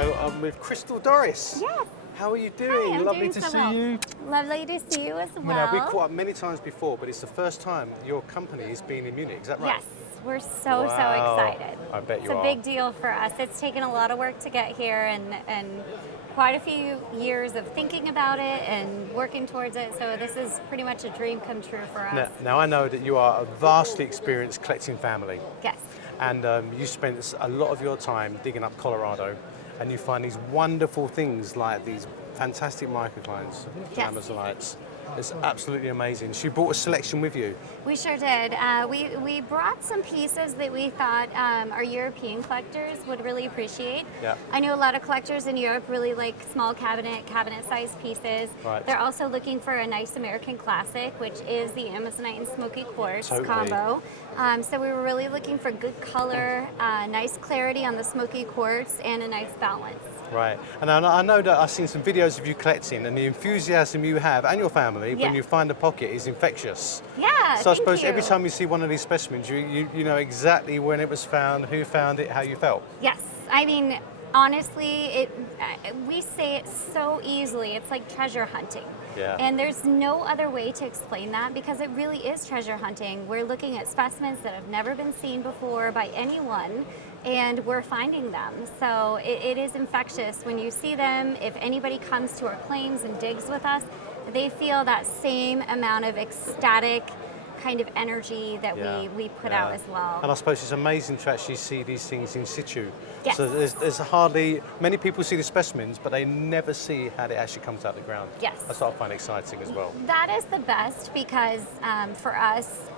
show. I'm with Crystal Doris. Yes. How are you doing? Hi, I'm Lovely doing to so see well. you. Lovely to see you as well. You know, we caught up many times before, but it's the first time your company has been in Munich. Is that right? Yes, we're so Wow. excited. I bet you It's are. a big deal for us. It's taken a lot of work to get here and quite a few years of thinking about it and working towards it. So this is pretty much a dream come true for us. Now I know that you are a vastly experienced collecting family. Yes. And you spend a lot of your time digging up Colorado, and you find these wonderful things like these fantastic microclines, Yes. Amazonites. It's absolutely amazing. So you brought a selection with you. We sure did. We brought some pieces that we thought our European collectors would really appreciate. Yeah. I know a lot of collectors in Europe really like small cabinet-sized pieces. Right. They're also looking for a nice American classic, which is the Amazonite and Smoky Quartz Totally. combo. So we were really looking for good color, nice clarity on the Smoky Quartz, and a nice balance. Right, and I know that I've seen some videos of you collecting, and the enthusiasm you have and your family when Yeah. you find a pocket is infectious. Yeah, So I thank suppose you. every time you see one of these specimens, you know exactly when it was found, who found it, how you felt. Yes, I mean, honestly, we say it so easily. It's like treasure hunting. Yeah. And there's no other way to explain that because it really is treasure hunting. We're looking at specimens that have never been seen before by anyone, and we're finding them. So it is infectious when you see them. If anybody comes to our claims and digs with us, they feel that same amount of ecstatic kind of energy that we put out as well. And I suppose it's amazing to actually see these things in situ. Yes. So there's hardly, many people see the specimens, but they never see how it actually comes out of the ground. Yes. That's what I find exciting as well. That is the best because for us,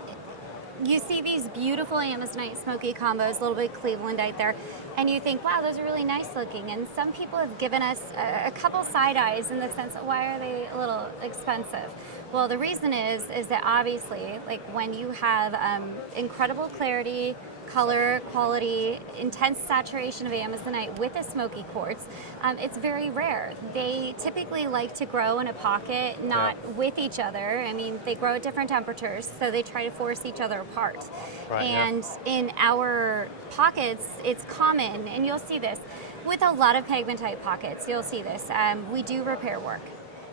you see these beautiful Amazonite Smoky combos, a little bit of Clevelandite there, and you think, wow, those are really nice looking. And some people have given us a couple side eyes in the sense of why are they a little expensive? Well, the reason is that obviously, like when you have incredible clarity, color, quality, intense saturation of Amazonite with a smoky quartz, it's very rare. They typically like to grow in a pocket, not with each other. I mean, they grow at different temperatures, so they try to force each other apart. Right, and in our pockets, it's common, and you'll see this, with a lot of pegmatite pockets, you'll see this. We do repair work.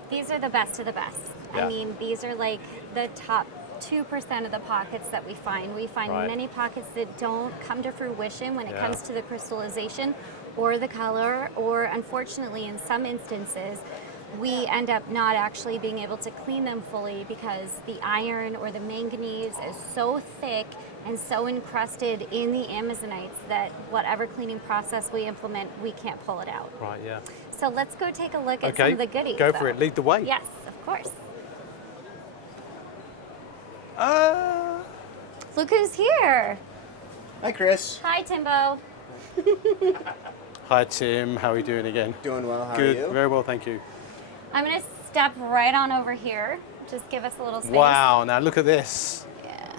These are the best of the best. Yeah. I mean, these are like the top 2% of the pockets that we find. We find many pockets that don't come to fruition when it comes to the crystallization or the color, or unfortunately in some instances, we end up not actually being able to clean them fully because the iron or the manganese is so thick and so encrusted in the Amazonites that whatever cleaning process we implement, we can't pull it out. Right, yeah. So let's go take a look at some of the goodies. Go for it, lead the way. Yes, of course. Look who's here. Hi, Chris. Hi, Timbo. Hi Tim, how are you doing again? Doing well. How Good, are you? very well, thank you. I'm going to step right on over here. Just give us a little space. Wow, now look at this. Yeah.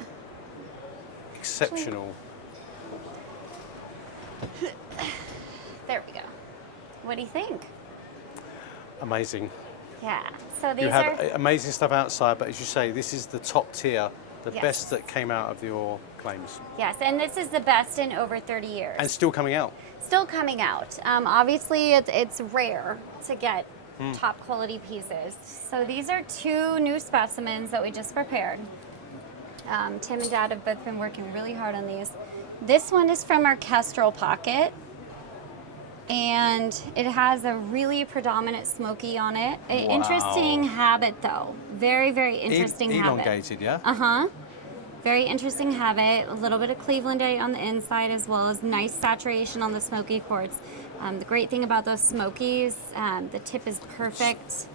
Exceptional. There we go. What do you think? Amazing. Yeah. So these You have are amazing stuff outside, but as you say, this is the top tier, the Yes. best that came out of your claims. yes, and this is the best in over 30 years. And still coming out. Still coming out. Obviously, it's rare to get top quality pieces. So these are two new specimens that we just prepared. Tim and Dad have both been working really hard on these. This one is from our Kestrel pocket, and it has a really predominant smoky on it. An interesting habit, though. Very, very interesting habit. Elongated, yeah? Uh-huh. Very interesting habit. A little bit of Clevelandite on the inside as well as nice saturation on the smoky quartz. The great thing about those smokies, the tip is perfect.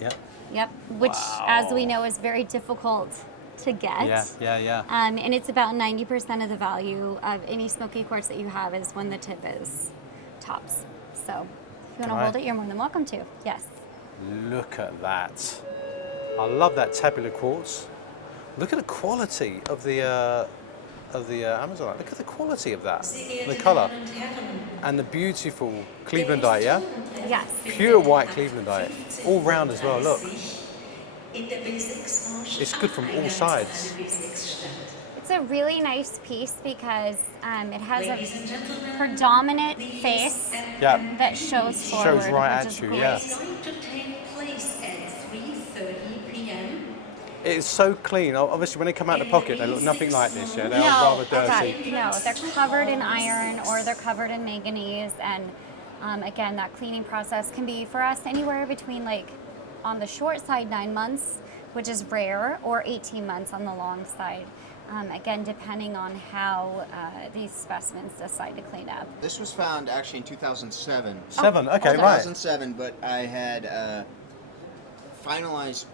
Yeah. Yep. Which, as we know, is very difficult to get. Yeah. And it's about 90% of the value of any smoky quartz that you have is when the tip is tops. So if you want to hold it, you're more than welcome to. Yes. Look at that. I love that tabular quartz. Look at the quality of the Amazonite. Look at the quality of that. The colour. And the beautiful Clevelandite, yeah? Yes. Pure white Clevelandite. All round as well, look. It's good from all sides. It's It's a really nice piece because it has a predominant face Yeah. that shows forward, Shows right which at is you, great. yeah. It's going to take place at 3:30 p.m. It's so clean. Obviously, when they come out of the pocket, they look nothing like this. Yeah, they are No, rather oh God, dirty. no, they're covered in iron or they're covered in manganese, and again, that cleaning process can be for us anywhere between, like, on the short side 9 months, which is rare, or 18 months on the long side. Again, depending on how these specimens decide to clean up. This was found actually in 2007. 7. Okay, older. right. 2007, but I had finalized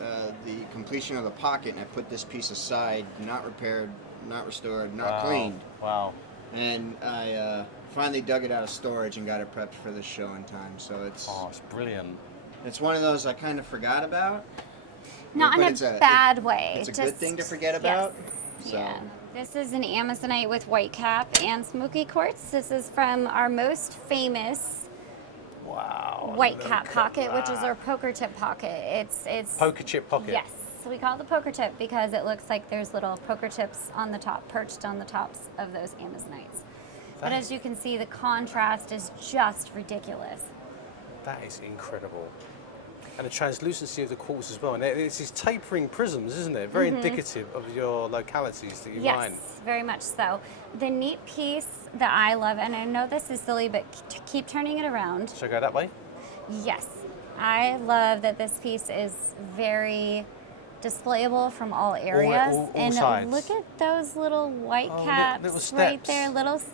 the completion of the pocket, and I put this piece aside, not repaired, not restored, not Wow. cleaned. Wow. And I finally dug it out of storage and got it prepped for the show in time. So Oh, it's brilliant. it's one of those I kind of forgot about. Not but in it's a bad way. It's a just, good thing to forget about. Yes. So. Yeah. This is an Amazonite with white cap and smoky quartz. This is from our most famous Wow. white look cap at pocket, which is that. our poker tip pocket. It's Poker chip pocket. Yes, so we call it the poker tip because it looks like there's little poker chips on the top, perched on the tops of those Amazonites. But as you can see, the contrast is just ridiculous. That is incredible. And the translucency of the quartz as well. And it's these tapering prisms, isn't it? Very indicative of your localities that you mine. Yes, very much so. The neat piece that I love, and I know this is silly, but keep turning it around. Should I go that way? Yes, I love that this piece is very displayable from all areas. all and sides. look at those little white Oh, caps little right steps.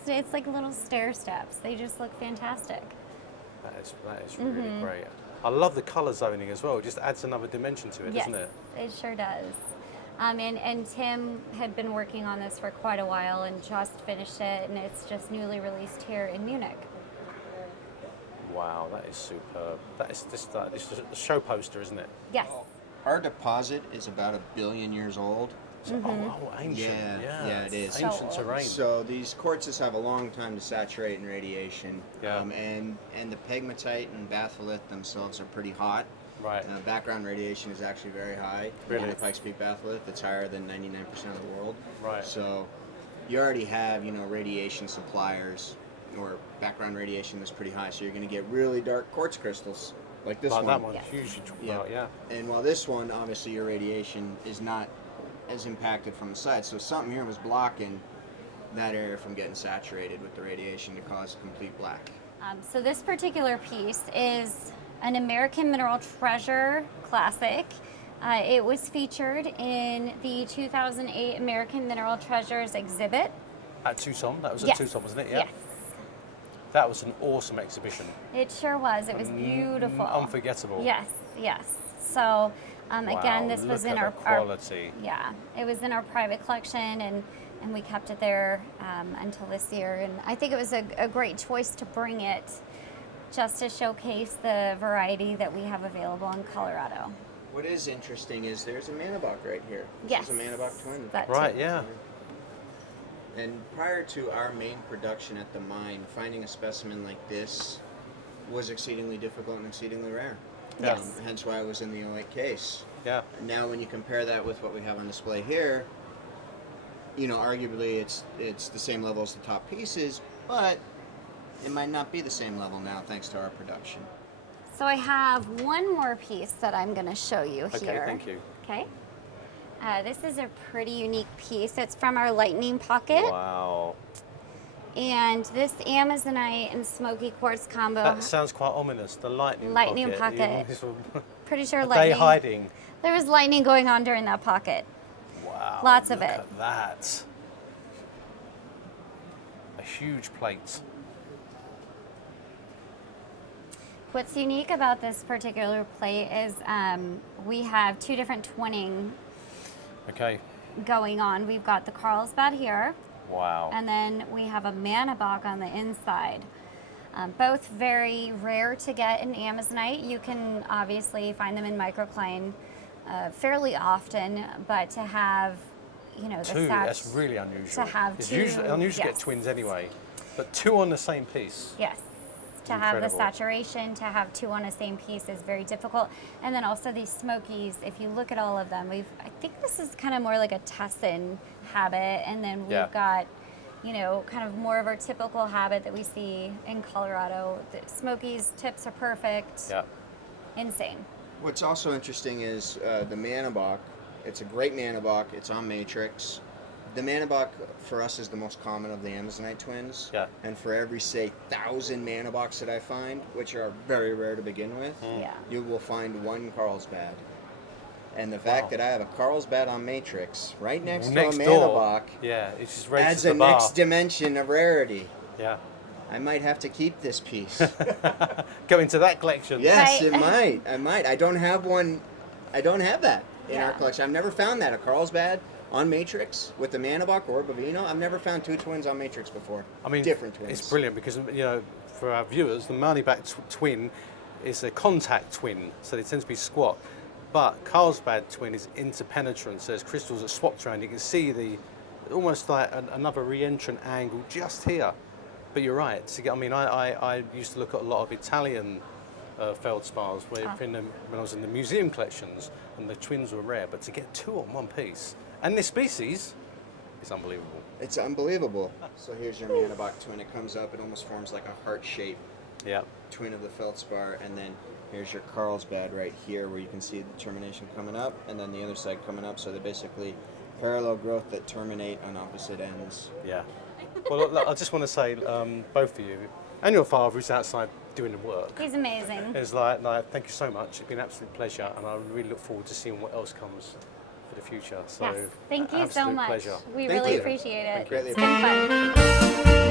there. It's like little stair steps. They just look fantastic. That is really great. I love the colour zoning as well. It just adds another dimension to it, Yes, doesn't it? it sure does. And Tim had been working on this for quite a while and just finished it, and it's just newly released here in Munich. Wow, that is superb. That is just a show poster, isn't it? Yes. Our deposit is about 1 billion years old. So, oh, ancient. Yeah, it is. So Ancient old. terrain. So these quartzes have a long time to saturate in radiation. Yeah. And the pegmatite and batholith themselves are pretty hot. Right. Background radiation is actually very high. Really? The Pikes Peak batholith, it's higher than 99% of the world. Right. So you already have, radiation suppliers or background radiation that's pretty high. So you're going to get really dark quartz crystals like this Like one. that one, Yes. huge. Yeah. Yeah. And while this one, obviously your radiation is not as impacted from the side. So something here was blocking that area from getting saturated with the radiation to cause complete black. So this particular piece is an American Mineral Treasure Classic. It was featured in the 2008 American Mineral Treasures exhibit. At Tucson, that was at Yes. Tucson, wasn't it? Yeah. Yes, That was an awesome exhibition. it sure was. It was beautiful. Unforgettable. Yes, yes. So again, Wow, this was look in at our the quality. yeah, it was in our private collection, and we kept it there until this year. And I think it was a great choice to bring it just to showcase the variety that we have available in Colorado. What is interesting is there's a Manabok right here. This Yes, is a Manabok twin. that Right, too. yeah. And prior to our main production at the mine, finding a specimen like this was exceedingly difficult and exceedingly rare. Yes. Hence why it was in the 08 case. Yeah. Now when you compare that with what we have on display here, arguably it's the same level as the top pieces, but it might not be the same level now thanks to our production. So I have one more piece that I'm going to show you Okay, here. thank you. Okay. This is a pretty unique piece. It's from our lightning pocket. Wow. And this Amazonite and smoky quartz combo, That sounds quite ominous. The lightning pocket. Yeah, pretty sure Are they lightning. hiding? There was lightning going on during that pocket. Wow. Lots of look it. At that. A huge plate. What's unique about this particular plate is we have two different twinning Okay. going on. We've got the Carlsbad here, Wow. and then we have a Manabok on the inside. Both very rare to get in Amazonite. You can obviously find them in microcline fairly often, but to have, the Two, stats, that's really unusual. to have It's two, usually unusual to yes. get twins anyway, but two on the same piece. Yes, to have the Incredible. saturation, to have two on the same piece is very difficult. And then also these smokies, if you look at all of them, I think this is kind of more like a Tussin habit, and then we've got, you know, kind of more of our typical habit that we see in Colorado. The smokies tips are perfect. Yeah. Insane. What's also interesting is the Manabok. It's a great Manabok. It's on matrix. The Manabok for us is the most common of the Amazonite twins. Yeah. And for every, say, 1,000 Manaboks that I find, which are very rare to begin with, Yeah. you will find one Carlsbad. And the fact that I have a Carlsbad on matrix right next to a Manabok Yeah, it just raises adds the a bar. next dimension of rarity. Yeah. I might have to keep this piece. Go into that collection. Yes, Right. it might. I might. I don't have one. I don't have that in our Yeah. collection. I've never found that. A Carlsbad on matrix with the Manabok or Bovino. I've never found two twins on matrix before. I mean, different twins. It's brilliant because, you know, for our viewers, the Marnieback twin is a contact twin, so they tend to be squat. But Carlsbad twin is interpenetrant, so there's crystals that swapped around. You can see the almost like another re-entrant angle just here. But you're right. I mean, I used to look at a lot of Italian feldspars when I was in the museum collections, and the twins were rare. But to get two on one piece, and this species, is unbelievable. It's unbelievable. So here's your Manabok twin. It comes up. It almost forms like a heart shape Yeah. twin of the feldspar, and then here's your Carlsbad right here, where you can see the termination coming up, and then the other side coming up. So they're basically parallel growth that terminate on opposite ends. Yeah. Well, look, I just want to say, both of you, and your father who's outside doing the work, He's amazing. it's like, thank you so much. It's been an absolute pleasure, and I really look forward to seeing what else comes for the future. So, Yes. Thank you so absolute much. pleasure. We Thank really you. appreciate it. Greatly It's been fun.